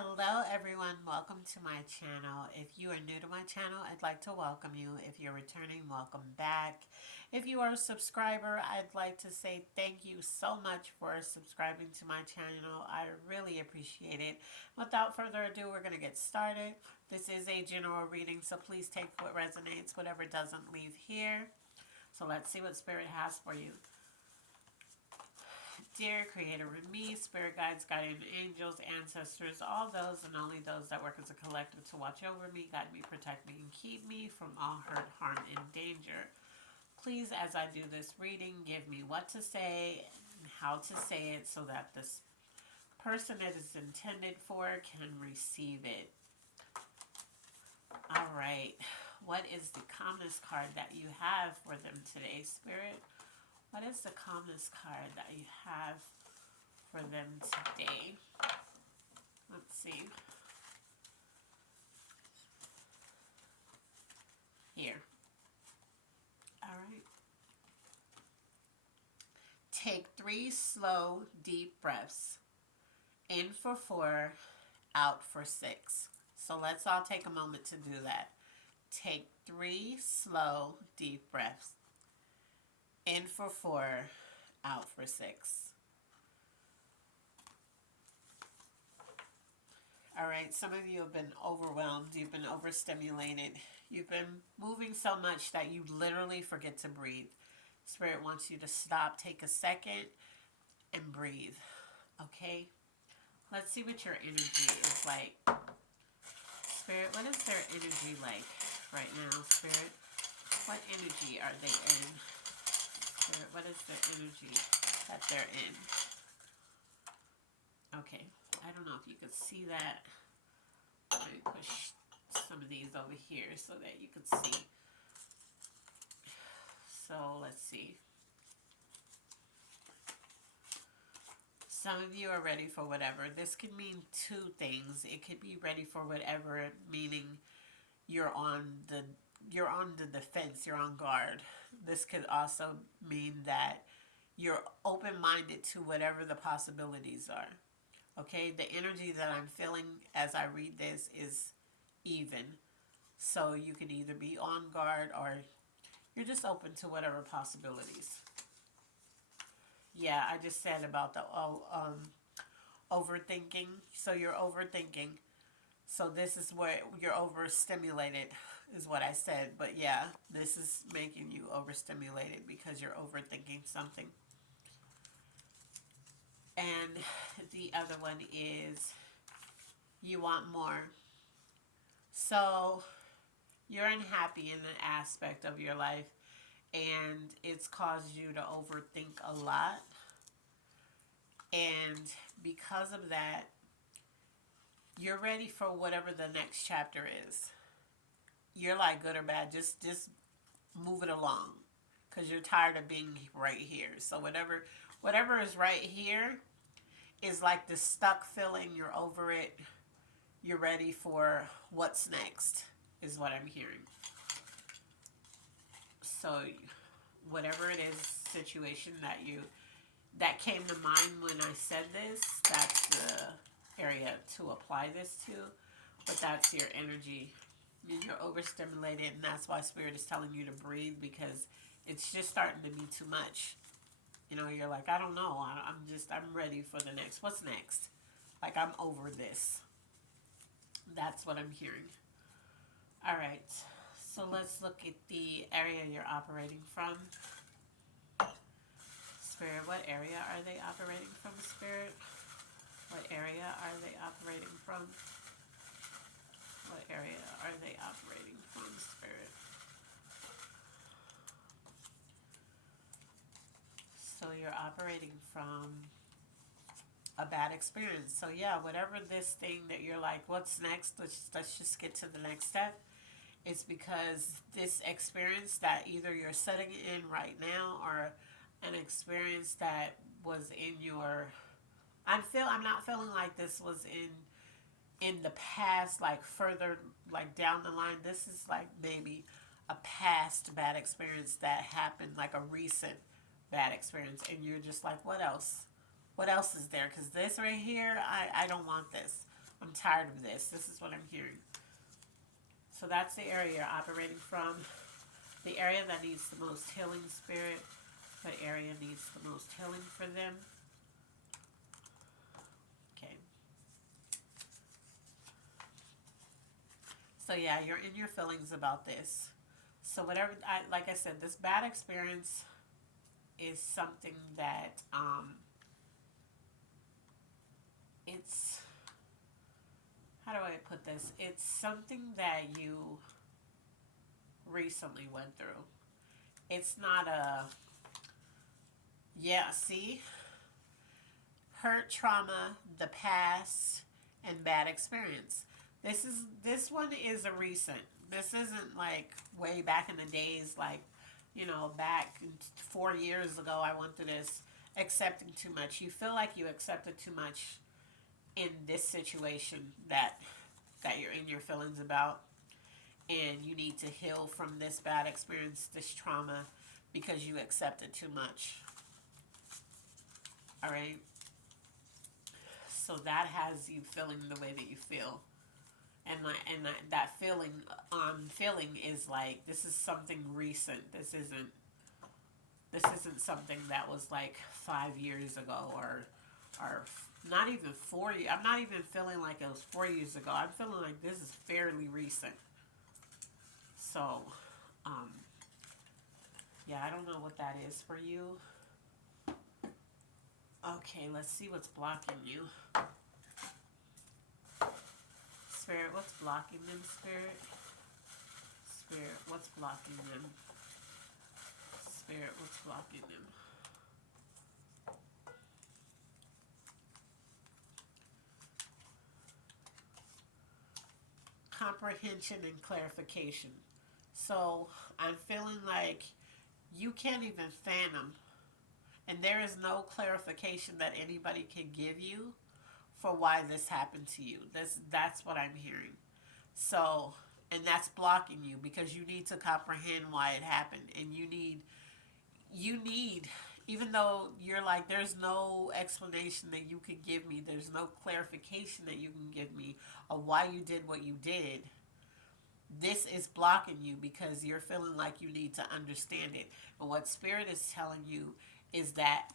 Hello everyone, welcome to my channel. If you are new to my channel, I'd like to welcome you. If you're returning, welcome back. If you are a subscriber, I'd like to say thank you so much for subscribing to my channel. I really appreciate it. Without further ado, we're going to get started. This is a general reading, so please take what resonates, whatever doesn't leave here. So let's see what Spirit has for you. Dear Creator with me, Spirit Guides, Guardian Angels, Ancestors, all those and only those that work as a collective to watch over me, guide me, protect me, and keep me from all hurt, harm, and danger. Please, as I do this reading, give me what to say and how to say it so that this person it is intended for can receive it. All right. What is the calmness card that you have for them today, Spirit? What is the calmness card that you have for them today? Let's see. Here. All right. Take 3 slow, deep breaths. In for 4, out for 6. So let's all take a moment to do that. Take 3 slow, deep breaths. In for 4, out for 6. All right, some of you have been overwhelmed. You've been overstimulated. You've been moving so much that you literally forget to breathe. Spirit wants you to stop, take a second, and breathe. Okay? Let's see what your energy is like. Spirit, what is their energy like right now, Spirit? What energy are they in? Spirit, what is their energy that they're in? Okay, I don't know if you could see that. Let me push some of these over here so that you could see. So let's see. Some of you are ready for whatever. This could mean 2 things. It could be ready for whatever, meaning you're on the defense, you're on guard. This could also mean that you're open-minded to whatever the possibilities are. Okay, the energy that I'm feeling as I read this is even. So you can either be on guard or you're just open to whatever possibilities. Yeah, I just said about the overthinking. So you're overthinking. So this is where you're overstimulated is what I said. But yeah, this is making you overstimulated because you're overthinking something. And the other one is you want more. So you're unhappy in an aspect of your life and it's caused you to overthink a lot. And because of that, you're ready for whatever the next chapter is. You're like good or bad, just move it along because you're tired of being right here. So whatever is right here is like the stuck feeling. You're over it. You're ready for what's next is what I'm hearing. So whatever it is, situation that came to mind when I said this, that's the area to apply this to. But that's your energy. You're overstimulated, and that's why Spirit is telling you to breathe because it's just starting to be too much. You know, you're like, I don't know. I'm ready for the next. What's next? Like, I'm over this. That's what I'm hearing. All right. So let's look at the area you're operating from. Spirit, what area are they operating from, Spirit? What area are they operating from? What area are they operating from, Spirit? So you're operating from a bad experience. So yeah, whatever this thing that you're like, what's next? Let's just get to the next step. It's because this experience that either you're setting in right now or an experience that was in your I'm not feeling like this was in the past, like further like down the line. This is like maybe a past bad experience that happened, like a recent bad experience, and you're just like, what else? What else is there? Because this right here, I don't want this. I'm tired of this. This is what I'm hearing. So that's the area you're operating from. The area that needs the most healing, Spirit. What area needs the most healing for them? Okay. So yeah, you're in your feelings about this. So whatever, like I said, this bad experience is something that it's, how do I put this? It's something that you recently went through. It's not a, yeah, see? Hurt, trauma, the past, and bad experience. This one is a recent. This isn't like way back in the days, like, you know, back 4 years ago I went through this, accepting too much. You feel like you accepted too much in this situation that you're in your feelings about, and you need to heal from this bad experience, this trauma, because you accepted too much. All right. So that has you feeling the way that you feel, and that feeling is like, this is something recent. This isn't something that was like 5 years ago, or not even 4 years. I'm not even feeling like it was 4 years ago. I'm feeling like this is fairly recent. So, yeah, I don't know what that is for you. Okay, let's see what's blocking you. Spirit, what's blocking them, Spirit? Spirit, what's blocking them? Spirit, what's blocking them? Comprehension and clarification. So I'm feeling like you can't even fathom, and there is no clarification that anybody can give you for why this happened to you. That's what I'm hearing. So, and that's blocking you because you need to comprehend why it happened, and you need, even though you're like, there's no explanation that you can give me, there's no clarification that you can give me of why you did what you did. This is blocking you because you're feeling like you need to understand it. And what Spirit is telling you is that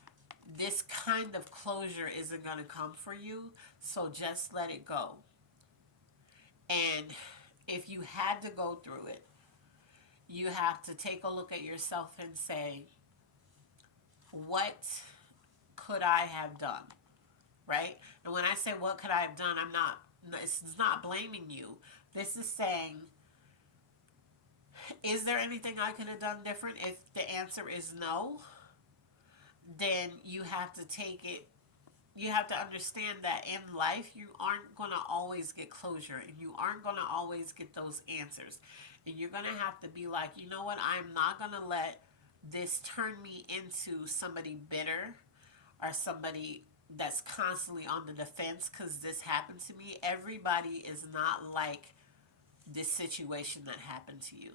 this kind of closure isn't going to come for you, so just let it go. And if you had to go through it, you have to take a look at yourself and say, what could I have done? Right? And when I say what could I have done, it's not blaming you. This is saying, is there anything I could have done different? If the answer is no, then you have to take it. You have to understand that in life, you aren't going to always get closure, and you aren't going to always get those answers. And you're going to have to be like, you know what? I'm not going to let this turn me into somebody bitter or somebody that's constantly on the defense because this happened to me. Everybody is not like this situation that happened to you.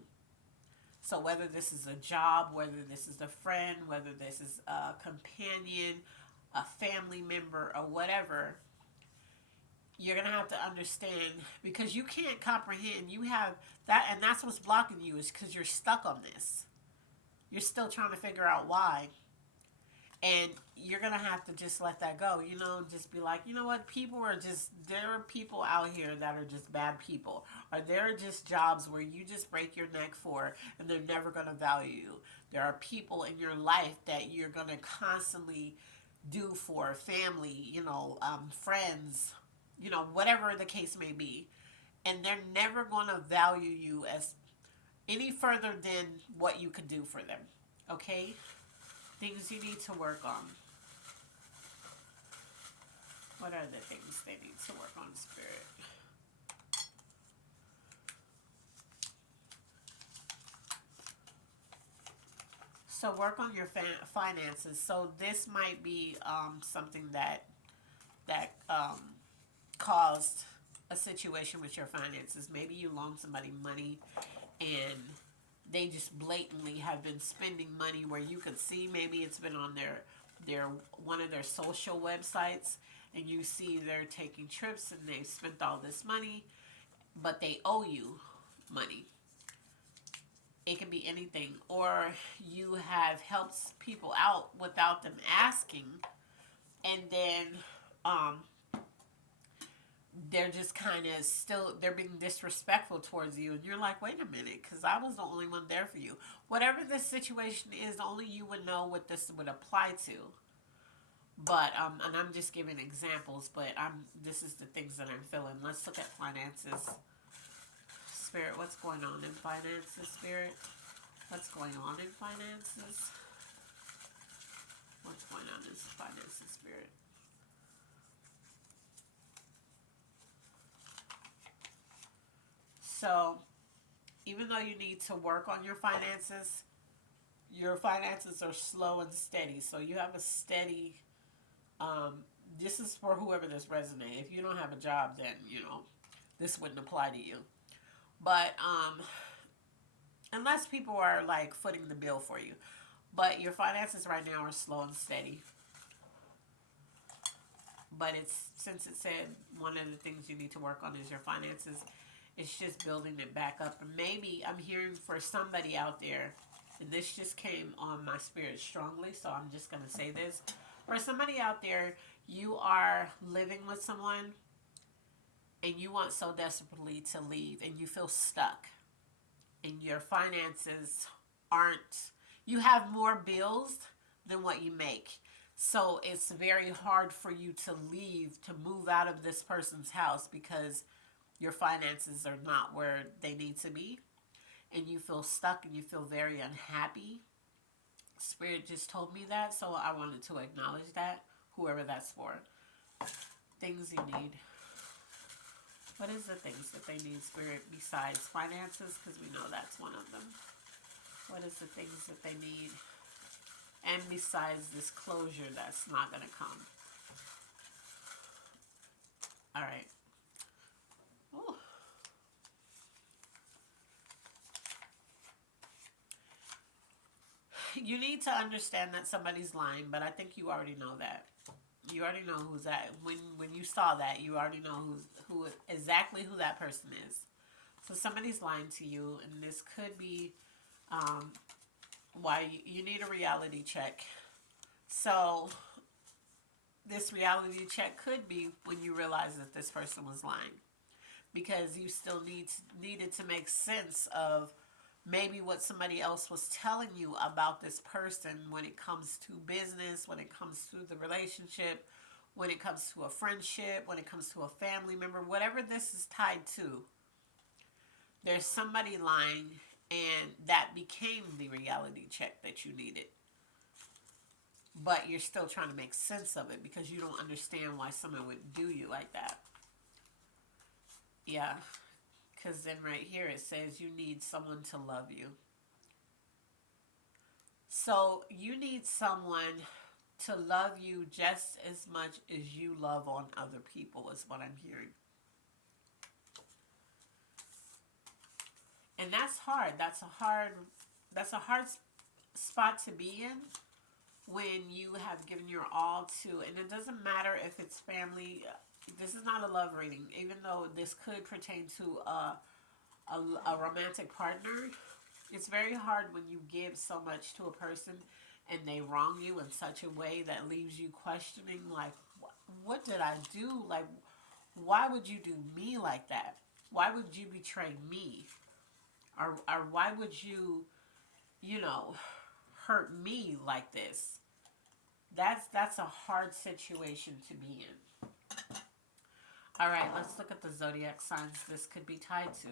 So whether this is a job, whether this is a friend, whether this is a companion, a family member, or whatever, you're going to have to understand, because you can't comprehend. You have that, and that's what's blocking you, is because you're stuck on this. You're still trying to figure out why. And you're going to have to just let that go. You know, just be like, you know what? There are people out here that are just bad people. Or there are just jobs where you just break your neck for, and they're never going to value you. There are people in your life that you're going to constantly do for, family, friends, whatever the case may be. And they're never going to value you as any further than what you could do for them. Okay? Things you need to work on. What are the things they need to work on, Spirit? So work on your finances. So this might be something that caused a situation with your finances. Maybe you loaned somebody money and they just blatantly have been spending money where you could see, maybe it's been on their one of their social websites, and you see they're taking trips and they've spent all this money, but they owe you money. It can be anything. Or you have helped people out without them asking, and then um, they're just kind of still, they're being disrespectful towards you, and you're like, wait a minute, because I was the only one there for you. Whatever this situation is, only you would know what this would apply to. But and I'm just giving examples, but this is the things that I'm feeling. Let's look at finances. Spirit, what's going on in finances? Spirit, what's going on in finances? What's going on in finances, Spirit? So, even though you need to work on your finances are slow and steady. So you have a steady. This is for whoever this resonates. If you don't have a job, then this wouldn't apply to you. But unless people are like footing the bill for you, but your finances right now are slow and steady. But since it said one of the things you need to work on is your finances, it's just building it back up. And maybe I'm hearing for somebody out there, and this just came on my spirit strongly, so I'm just going to say this. For somebody out there, you are living with someone and you want so desperately to leave and you feel stuck and your finances aren't, you have more bills than what you make. So it's very hard for you to leave, to move out of this person's house because your finances are not where they need to be. And you feel stuck and you feel very unhappy. Spirit just told me that, so I wanted to acknowledge that, whoever that's for. Things you need. What is the things that they need, Spirit, besides finances? Because we know that's one of them. What is the things that they need? And besides this closure that's not going to come. All right. Ooh. You need to understand that somebody's lying, but I think you already know that. You already know who's that. When you saw that, you already know who exactly who that person is. So somebody's lying to you, and this could be why you need a reality check. So this reality check could be when you realize that this person was lying, because you still needed to make sense of maybe what somebody else was telling you about this person when it comes to business, when it comes to the relationship, when it comes to a friendship, when it comes to a family member, whatever this is tied to. There's somebody lying, and that became the reality check that you needed. But you're still trying to make sense of it because you don't understand why someone would do you like that. Yeah. Because then right here it says you need someone to love you. So you need someone to love you just as much as you love on other people is what I'm hearing. And that's hard. That's a hard spot to be in when you have given your all to, and it doesn't matter if it's family. This is not a love reading, even though this could pertain to a romantic partner. It's very hard when you give so much to a person and they wrong you in such a way that leaves you questioning, like, what did I do? Like, why would you do me like that? Why would you betray me? Or why would you, hurt me like this? That's a hard situation to be in. All right, let's look at the zodiac signs this could be tied to.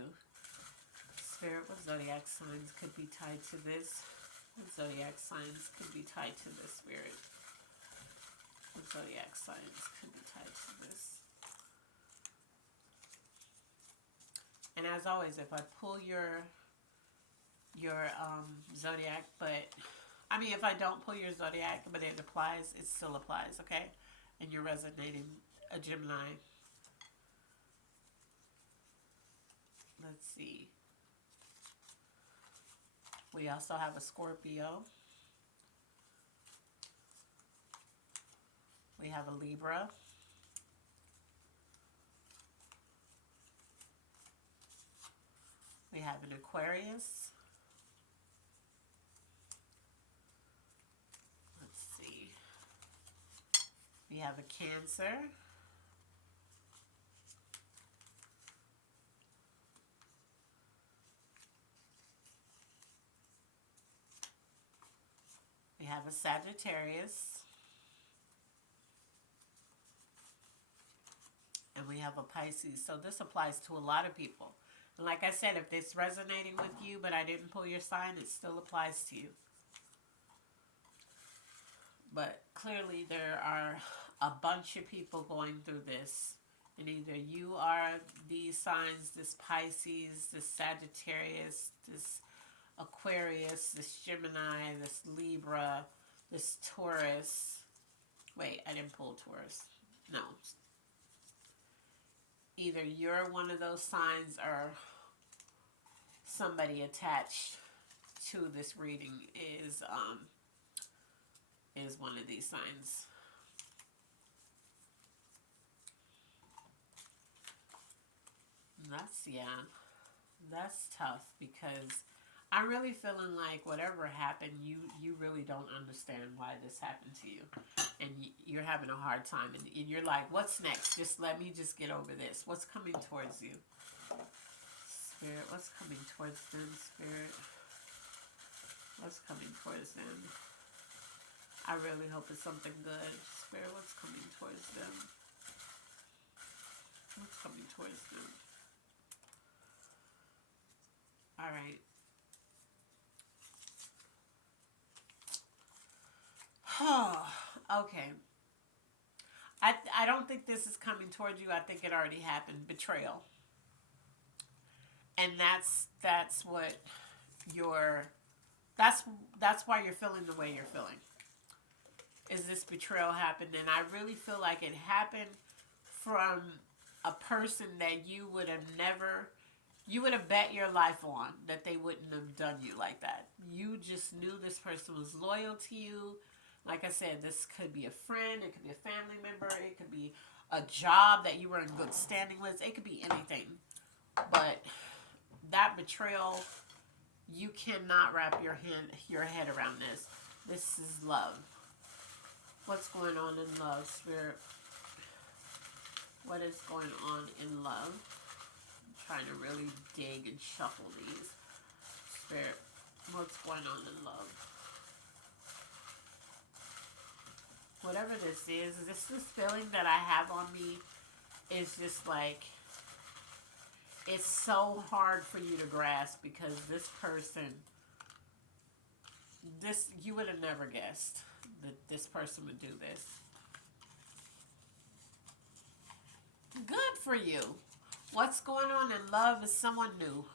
Spirit, what zodiac signs could be tied to this? What zodiac signs could be tied to this, Spirit? What zodiac signs could be tied to this? And as always, if I pull your zodiac, but I mean, if I don't pull your zodiac, but it applies, it still applies, okay? And you're resonating a Gemini. Let's see. We also have a Scorpio. We have a Libra. have an Aquarius. Let's see. We have a Cancer. We have a Sagittarius. And we have a Pisces. So this applies to a lot of people. And like I said, if it's resonating with you, but I didn't pull your sign, it still applies to you. But clearly there are a bunch of people going through this. And either you are these signs, this Pisces, this Sagittarius, this Aquarius, this Gemini, this Libra, this Taurus. Wait, I didn't pull Taurus. No. Either you're one of those signs or somebody attached to this reading is one of these signs. That's tough because I'm really feeling like whatever happened, you really don't understand why this happened to you. And you're having a hard time. And you're like, what's next? Just let me just get over this. What's coming towards you? Spirit, what's coming towards them, Spirit? What's coming towards them? I really hope it's something good. Spirit, what's coming towards them? What's coming towards them? All right. Okay. I don't think this is coming towards you. I think it already happened. Betrayal. And that's what that's why you're feeling the way you're feeling. Is this betrayal happened? And I really feel like it happened from a person that you would have bet your life on that they wouldn't have done you like that. You just knew this person was loyal to you. Like I said, this could be a friend, it could be a family member, it could be a job that you were in good standing with, it could be anything. But that betrayal, you cannot wrap your head around this. This is love. What's going on in love, Spirit? What is going on in love? I'm trying to really dig and shuffle these. Spirit, what's going on in love? Whatever this feeling that I have on me is just like, it's so hard for you to grasp because this person, you would have never guessed that this person would do this. Good for you. What's going on in love is someone new.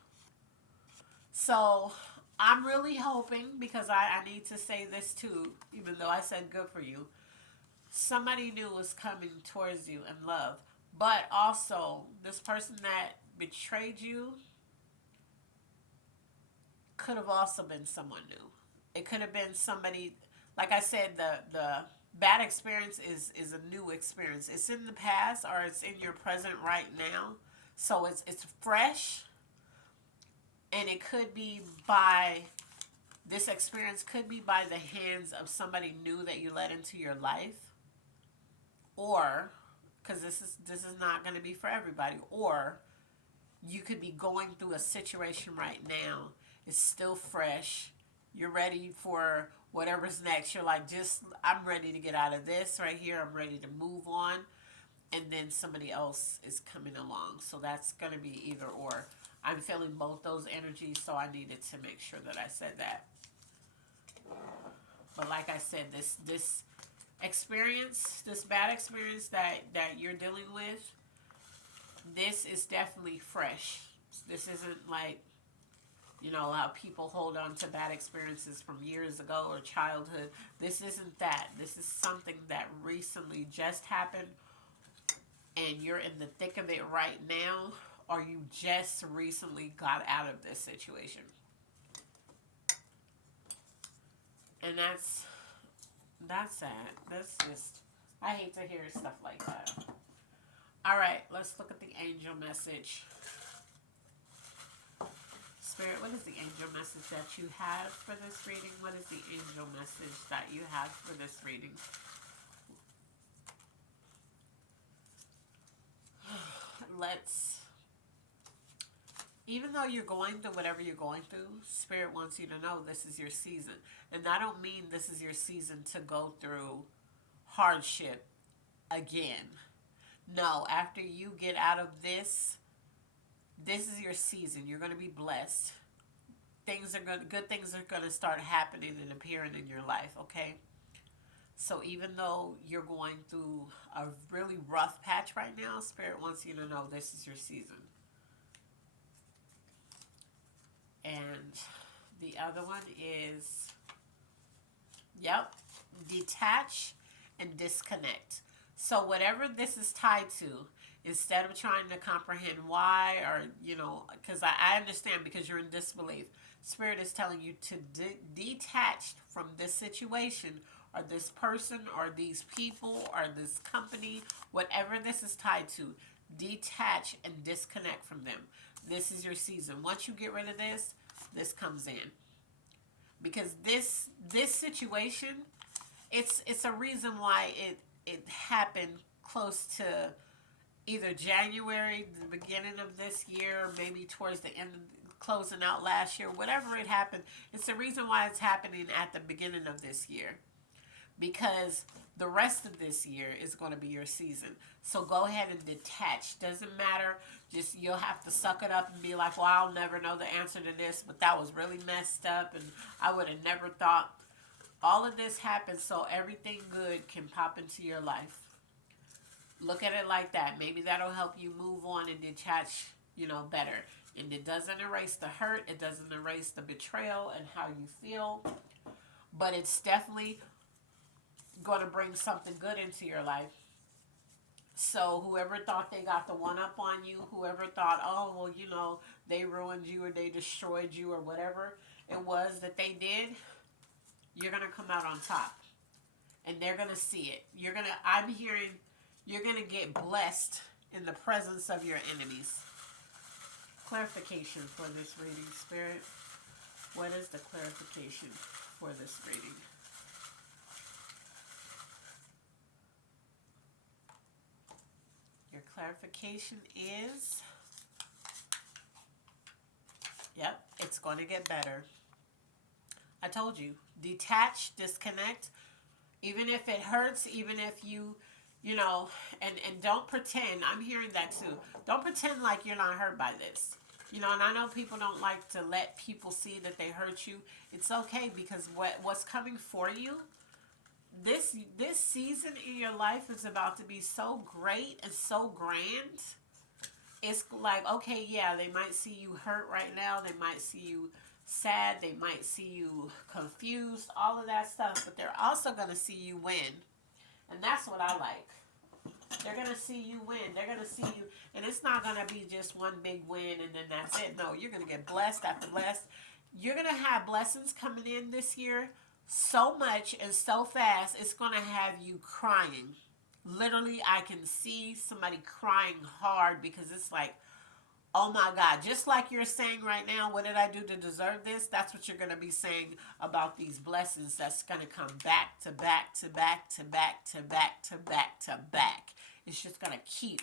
So I'm really hoping, because I need to say this too, even though I said good for you, somebody new is coming towards you in love. But also, this person that betrayed you could have also been someone new. It could have been somebody, like I said, the bad experience is a new experience. It's in the past or it's in your present right now. So it's fresh, and it could be this experience could be by the hands of somebody new that you let into your life, or because this is not going to be for everybody, or you could be going through a situation right now. It's still fresh. You're ready for whatever's next. You're like, I'm ready to get out of this right here. I'm ready to move on. And then somebody else is coming along. So that's going to be either or. I'm feeling both those energies, so I needed to make sure that I said that. But like I said, this experience, this bad experience that you're dealing with, this is definitely fresh. This isn't like, how people hold on to bad experiences from years ago or childhood. This isn't that. This is something that recently just happened, and you're in the thick of it right now, or you just recently got out of this situation. And that's sad. That's just, I hate to hear stuff like that. All right, let's look at the angel message. Spirit, what is the angel message that you have for this reading? What is the angel message that you have for this reading? Let's, even though you're going through whatever you're going through, Spirit wants you to know this is your season. And I don't mean this is your season to go through hardship again. No, after you get out of this, this is your season. You're going to be blessed. Good things are going to start happening and appearing in your life, okay? So even though you're going through a really rough patch right now, Spirit wants you to know this is your season. And the other one is, yep, detach and disconnect. So whatever this is tied to, instead of trying to comprehend why, or, because I understand, because you're in disbelief, Spirit is telling you to detach from this situation, or this person, or these people, or this company, whatever this is tied to, detach and disconnect from them. This is your season. Once you get rid of this, this comes in. Because this situation, it's a reason why it happened close to either January, the beginning of this year, or maybe towards the end, closing out last year, whatever it happened, it's the reason why it's happening at the beginning of this year. Because the rest of this year is going to be your season. So go ahead and detach. Doesn't matter. Just, you'll have to suck it up and be like, well, I'll never know the answer to this, but that was really messed up, and I would have never thought. All of this happens so everything good can pop into your life. Look at it like that. Maybe that'll help you move on and detach, better. And it doesn't erase the hurt. It doesn't erase the betrayal and how you feel. But it's definitely going to bring something good into your life. So whoever thought they got the one up on you, whoever thought, oh, well, they ruined you or they destroyed you or whatever it was that they did, you're going to come out on top. And they're going to see it. I'm hearing, you're going to get blessed in the presence of your enemies. Clarification for this reading, Spirit. What is the clarification for this reading? Your clarification is, yep, it's going to get better. I told you, detach, disconnect, even if it hurts, even if you and don't pretend. I'm hearing that too. Don't pretend like you're not hurt by this. And I know people don't like to let people see that they hurt you. It's okay, because what's coming for you, this season in your life is about to be so great and so grand. It's like, okay, yeah, they might see you hurt right now. They might see you sad. They might see you confused, all of that stuff. But they're also going to see you win. And that's what I like. They're going to see you win. They're going to see you. And it's not going to be just one big win and then that's it. No, you're going to get blessed after blessed. You're going to have blessings coming in this year so much and so fast, it's going to have you crying. Literally, I can see somebody crying hard, because it's like, oh my God, just like you're saying right now, what did I do to deserve this? That's what you're going to be saying about these blessings that's going to come back to back to back to back to back to back to back. It's just going to keep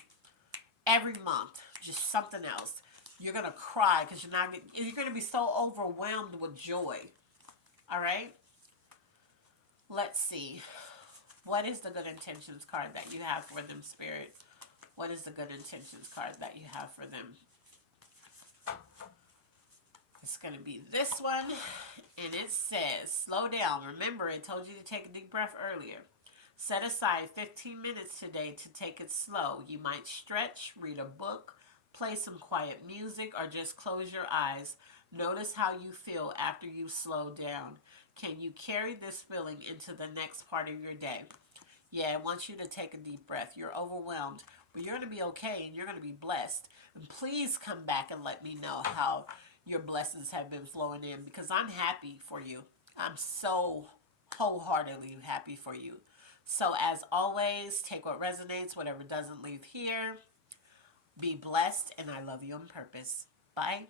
every month, just something else. You're going to cry because you're going to be so overwhelmed with joy. All right? Let's see. What is the good intentions card that you have for them, Spirit? What is the good intentions card that you have for them? It's going to be this one. And it says, slow down. Remember, I told you to take a deep breath earlier. Set aside 15 minutes today to take it slow. You might stretch, read a book, play some quiet music, or just close your eyes. Notice how you feel after you slow down. Can you carry this feeling into the next part of your day? Yeah, I want you to take a deep breath. You're overwhelmed, but you're going to be okay and you're going to be blessed. And please come back and let me know how your blessings have been flowing in, because I'm happy for you. I'm so wholeheartedly happy for you. So as always, take what resonates, whatever doesn't leave here. Be blessed, and I love you on purpose. Bye.